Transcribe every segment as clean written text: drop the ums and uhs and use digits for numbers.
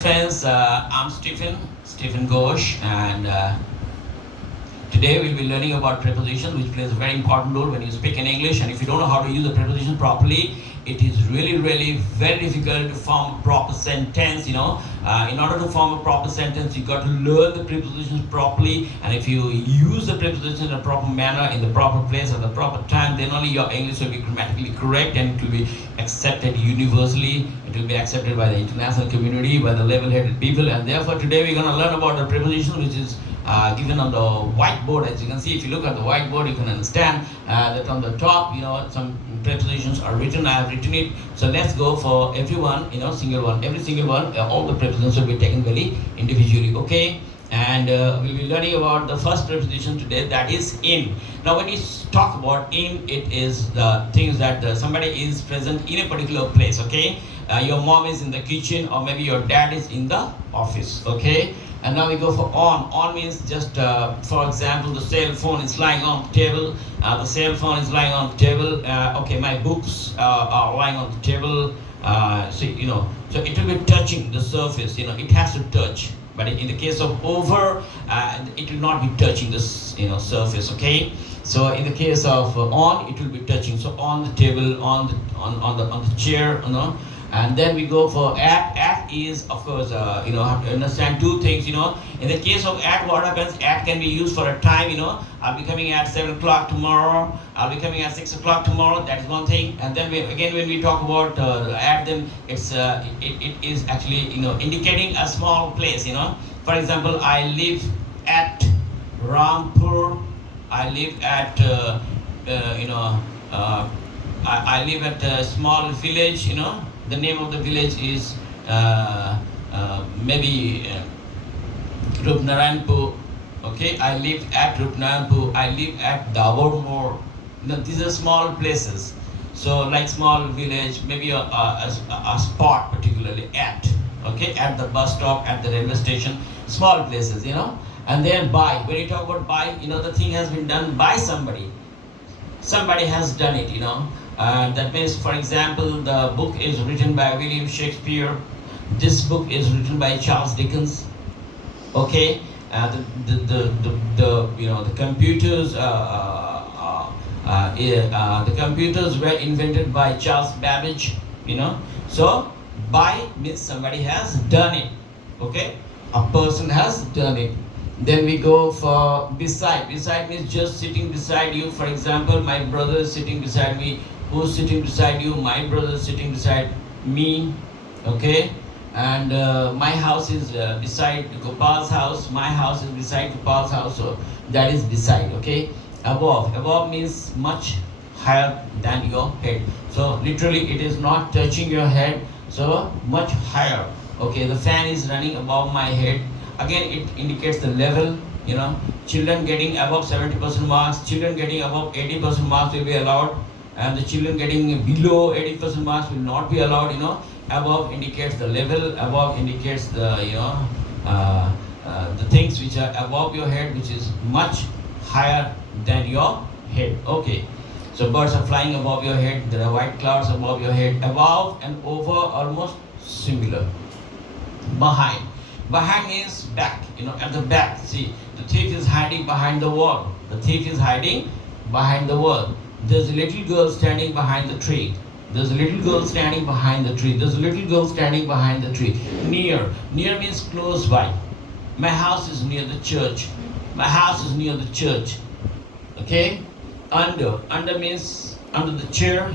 Friends, I'm Stephen Ghosh, and today we'll be learning about preposition, which plays a very important role when you speak in English. And if you don't know how to use a preposition properly, it is really very difficult to form a proper sentence. In order to form a proper sentence, you got to learn the prepositions properly. And if you use the preposition in a proper manner, in the proper place, at the proper time, then only your English will be grammatically correct and it will be accepted universally. It will be accepted by the international community, by the level-headed people. And therefore, today we're going to learn about the preposition, which is given on the whiteboard. As you can see, if you look at the whiteboard, you can understand that on the top, some prepositions are written. I have written it. So let's go for everyone, single one. Every single one, all the prepositions will be taken very individually, okay? And we'll be learning about the first preposition today, that is in. Now, when you talk about in, it is the things that somebody is present in a particular place, okay? Your mom is in the kitchen, or maybe your dad is in the office, okay? And now we go for on. On means just, for example, the cell phone is lying on the table. The cell phone is lying on the table. Okay, my books are lying on the table. So it will be touching the surface. It has to touch. But in the case of over, it will not be touching this, surface. Okay. So in the case of on, it will be touching. So on the table, on the chair, And then we go for at. At is, of course, have to understand two things. In the case of at, what happens? At can be used for a time. I'll be coming at 7 o'clock tomorrow. I'll be coming at 6 o'clock tomorrow. That is one thing. And then when we talk about at, then it is actually indicating a small place. For example, I live at Rampur. I live at I live at a small village. The name of the village is maybe Rupnaranpur. Okay, I live at Rupnaranpur. I live at Dawarmore. These are small places. So like small village, maybe a spot particularly at. Okay, at the bus stop, at the railway station, small places. And then by. When you talk about by, the thing has been done by somebody. Somebody has done it. That means, for example, the book is written by William Shakespeare. This book is written by Charles Dickens. Okay, the computers the computers were invented by Charles Babbage. So by means somebody has done it. Okay, a person has done it. Then we go for beside. Beside means just sitting beside you. For example, my brother is sitting beside me. Who's sitting beside you? My brother is sitting beside me. Okay, and my house is beside Gopal's house. My house is beside Gopal's house. So that is beside. Okay, above. Above means much higher than your head. So literally, it is not touching your head. So much higher. Okay, the fan is running above my head. Again, it indicates the level. Children getting above 70% marks, children getting above 80% marks will be allowed, and the children getting below 80% marks will not be allowed. Above indicates the level. Above indicates the things which are above your head, which is much higher than your head. Okay, so birds are flying above your head. There are white clouds above your head. Above and over almost similar. Behind. Behind means back, at the back. See, the thief is hiding behind the wall. The thief is hiding behind the wall. There's a little girl standing behind the tree. There's a little girl standing behind the tree. There's a little girl standing behind the tree. Near. Near means close by. My house is near the church. My house is near the church. Okay? Under. Under means under the chair,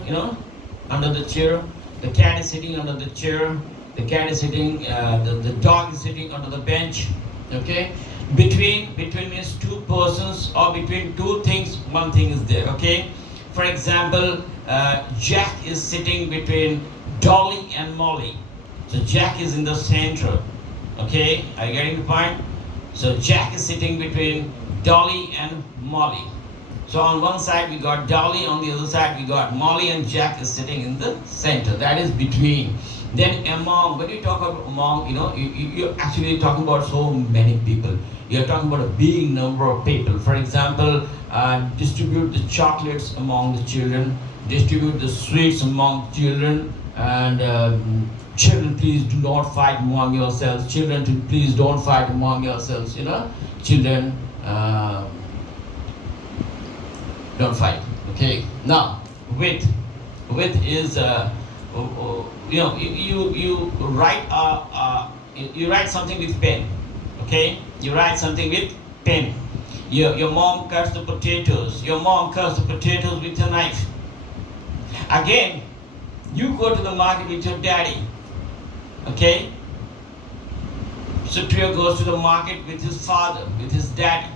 under the chair. The cat is sitting under the chair. The cat is sitting, the dog is sitting under the bench. Okay? Between means two persons, or between two things, one thing is there. Okay? For example, Jack is sitting between Dolly and Molly. So Jack is in the center. Okay? Are you getting the point? So Jack is sitting between Dolly and Molly. So on one side we got Dolly, on the other side we got Molly, and Jack is sitting in the center. That is between. Then among, when you talk about among, you're actually talking about so many people. You're talking about a big number of people. For example, distribute the chocolates among the children, distribute the sweets among children, and Children, please do not fight among yourselves. Children, please don't fight among yourselves. Children, don't fight. Okay. Now, with is you write you write something with pen. Okay. You write something with pen. Your mom cuts the potatoes. Your mom cuts the potatoes with a knife. Again, you go to the market with your daddy. Okay? Supriya goes to the market with his father, with his daddy.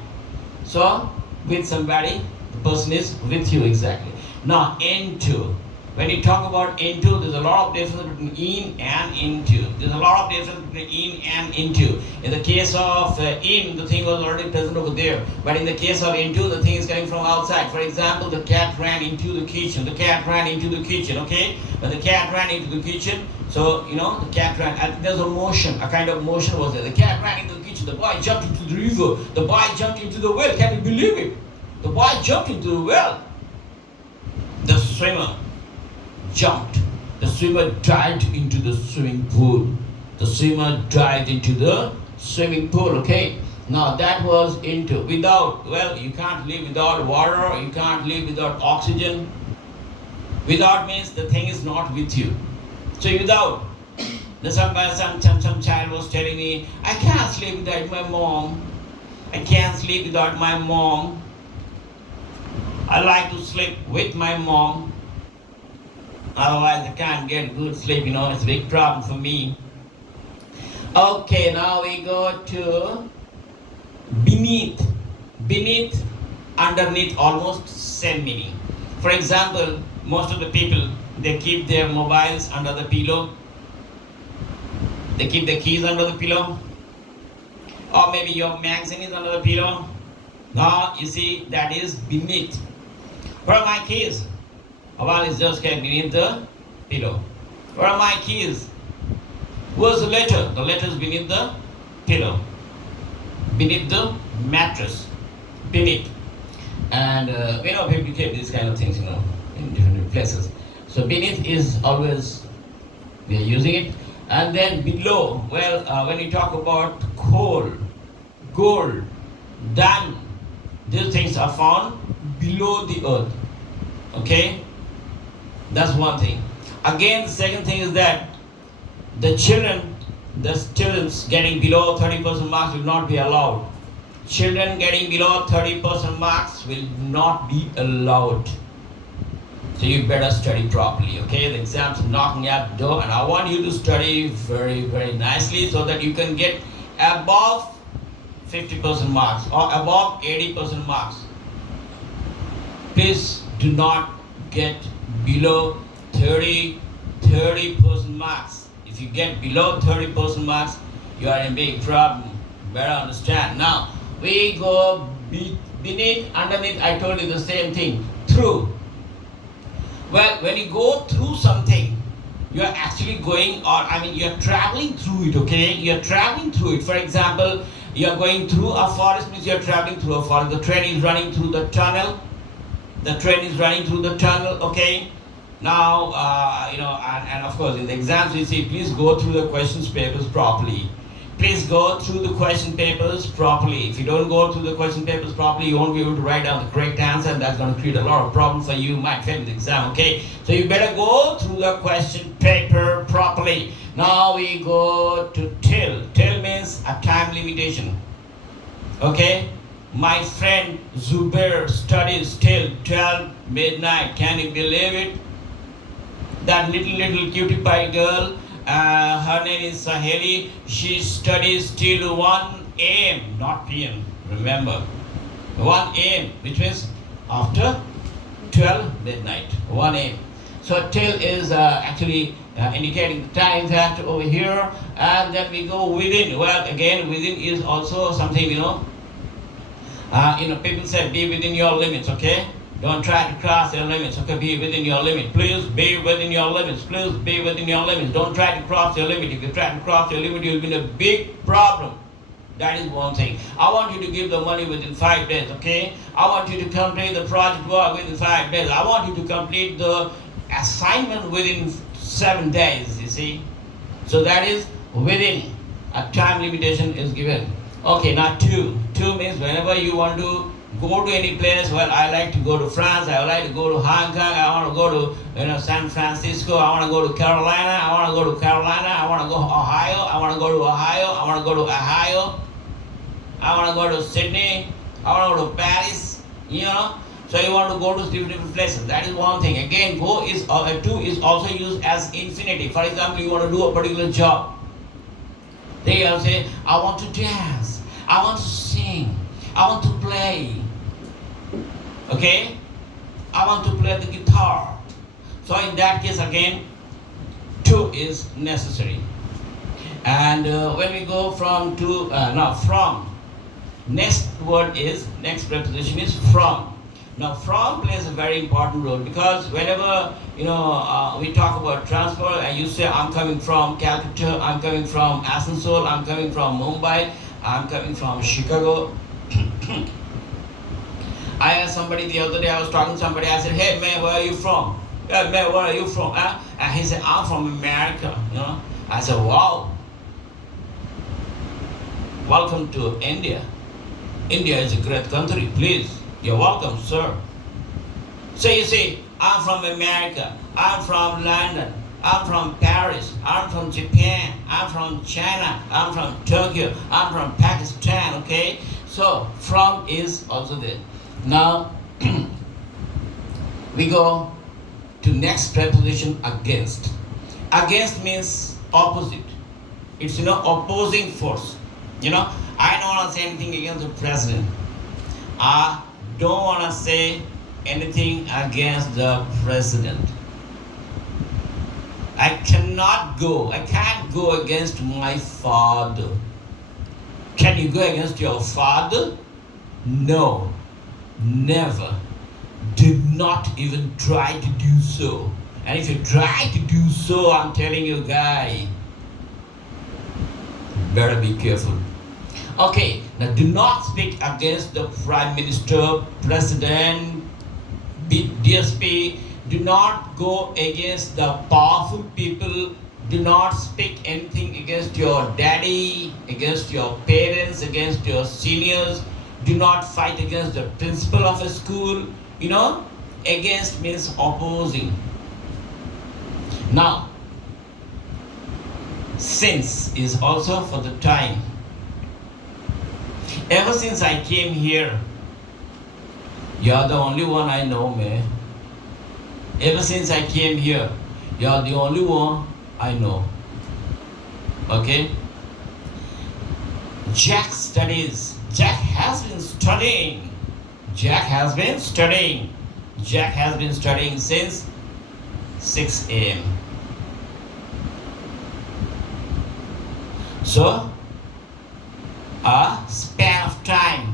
So, with somebody, the person is with you exactly. Now, into. When you talk about into, there's a lot of difference between in and into. There's a lot of difference between in and into. In the case of in, the thing was already present over there. But in the case of into, the thing is coming from outside. For example, the cat ran into the kitchen. The cat ran into the kitchen, okay? When the cat ran into the kitchen, so, the cat ran, and there's a motion, a kind of motion was there. The cat ran into the kitchen. The boy jumped into the river. The boy jumped into the well. Can you believe it? The boy jumped into the well. The swimmer jumped. The swimmer dived into the swimming pool. The swimmer dived into the swimming pool, okay? Now that was into. Without, well, you can't live without water, you can't live without oxygen. Without means the thing is not with you. So without, some child was telling me, I can't sleep without my mom. I can't sleep without my mom. I like to sleep with my mom. Otherwise, I can't get good sleep, it's a big problem for me. Okay, now we go to beneath. Beneath, underneath, almost same meaning. For example, most of the people, they keep their mobiles under the pillow. They keep the keys under the pillow. Or maybe your magazine is under the pillow. Now, you see, that is beneath. Where are my keys? Well, it's just kept beneath the pillow. Where are my keys? Where's the letter? The letter is beneath the pillow. Beneath the mattress. Beneath. And people keep these kind of things, in different places. So beneath is always, we are using it. And then below, well, when you talk about coal, gold, diamond, these things are found below the earth. Okay? That's one thing. Again, the second thing is that the students getting below 30% marks will not be allowed. Children getting below 30% marks will not be allowed. So you better study properly, okay? The exams are knocking at the door, and I want you to study very, very nicely so that you can get above 50% marks or above 80% marks. Please do not get below 30% marks. If you get below 30% marks, you are in a big problem. Better understand. Now, we go beneath, underneath, I told you the same thing. Through. Well, when you go through something, you are actually you're traveling through it, okay? You're traveling through it. For example, you're going through a forest, means you're traveling through a forest. The train is running through the tunnel. The train is running through the tunnel, okay? Now, and of course, in the exams, we say, please go through the questions papers properly. Please go through the question papers properly. If you don't go through the question papers properly, you won't be able to write down the correct answer, and that's going to create a lot of problems for you. You might fail the exam, okay? So you better go through the question paper properly. Now we go to till. Till means a time limitation. Okay? My friend Zubair studies till 12 midnight. Can you believe it? That little cutie pie girl, her name is Saheli. She studies till 1 a.m., not p.m. Remember, 1 a.m., which means after 12 midnight, 1 a.m. So till is actually indicating the time factor over here, and then we go within. Well, again, within is also something, people say be within your limits, okay? Don't try to cross your limits, okay? Be within your limit. Please be within your limits. Please be within your limits. Don't try to cross your limit. If you try to cross your limit, you'll be in a big problem. That is one thing. I want you to give the money within 5 days, okay? I want you to complete the project work within 5 days. I want you to complete the assignment within 7 days, you see? So that is within a time limitation is given. Okay, now two. Two means whenever you want to go to any place. Well, I like to go to France. I would like to go to Hong Kong. I want to go to San Francisco. I want to go to Carolina. I want to go to Carolina. I want to go to Ohio. I want to go to Ohio. I want to go to Ohio. I want to go to Sydney. I want to go to Paris. So you want to go to different places. That is one thing. Again, two is also used as infinitive. For example, you want to do a particular job. Then you say, I want to dance. I want to sing. I want to play. Okay? I want to play the guitar. So in that case, again, to is necessary. And when we go from to, from, next preposition is from. Now from plays a very important role, because whenever we talk about transport and you say I'm coming from Calcutta, I'm coming from Asansol, I'm coming from Mumbai, I'm coming from Chicago. I asked somebody the other day, I was talking to somebody, I said, hey man, where are you from? Yeah, man, where are you from? And he said, I'm from America. I said, wow, welcome to India. India is a great country, please. You're welcome, sir. So you see, I'm from America, I'm from London, I'm from Paris, I'm from Japan, I'm from China, I'm from Tokyo, I'm from Pakistan, okay? So, from is also there. Now, we go to next preposition, against. Against means opposite. It's, opposing force. I don't want to say anything against the president. I don't want to say anything against the president. I can't go against my father. Can you go against your father? No, never. Do not even try to do so. And if you try to do so, I'm telling you, guy, better be careful. Okay, now do not speak against the Prime Minister, President, DSP. Do not go against the powerful people. Do not speak anything against your daddy, against your parents, against your seniors. Do not fight against the principal of a school. Against means opposing. Now, since is also for the time. Ever since I came here, you're the only one I know, man. Ever since I came here, you're the only one I know. Okay? Jack studies. Jack has been studying. Jack has been studying. Jack has been studying since 6 a.m. So, a span of time.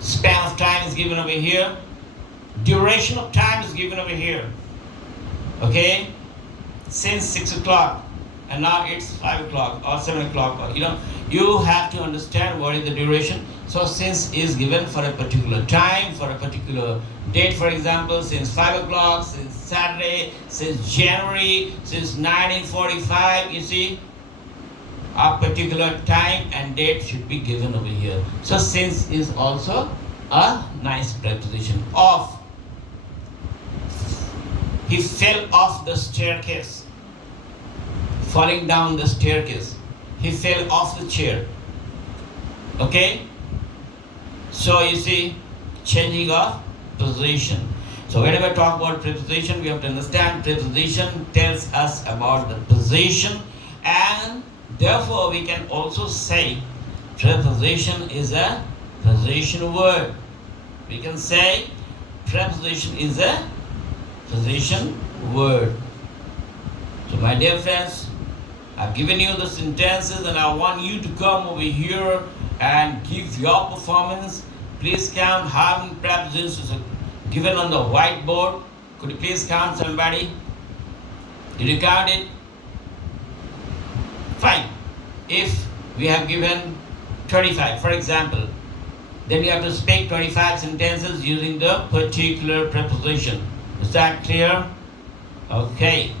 Span of time is given over here. Duration of time is given over here. Okay? Since 6 o'clock. And now it's 5 o'clock or 7 o'clock. You have to understand what is the duration. So since is given for a particular time, for a particular date, for example, since 5 o'clock, since Saturday, since January, since 1945, you see, a particular time and date should be given over here. So since is also a nice preposition. Off. He fell off the staircase. Falling down the staircase. He fell off the chair. Okay? So you see, changing of position. So whenever we talk about preposition, we have to understand preposition tells us about the position, and therefore we can also say preposition is a position word. We can say preposition is a position word. So my dear friends, I've given you the sentences and I want you to come over here and give your performance. Please count how many prepositions are given on the whiteboard. Could you please count, somebody? Did you count it? Fine. If we have given 25, for example, then you have to speak 25 sentences using the particular preposition. Is that clear? Okay.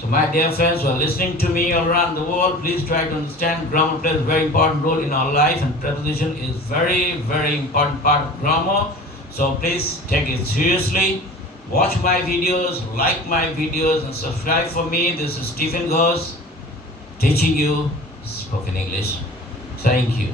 So my dear friends who are listening to me all around the world, please try to understand grammar plays a very important role in our life, and preposition is very, very important part of grammar. So please take it seriously. Watch my videos, like my videos, and subscribe for me. This is Stephen Ghosh teaching you spoken English. Thank you.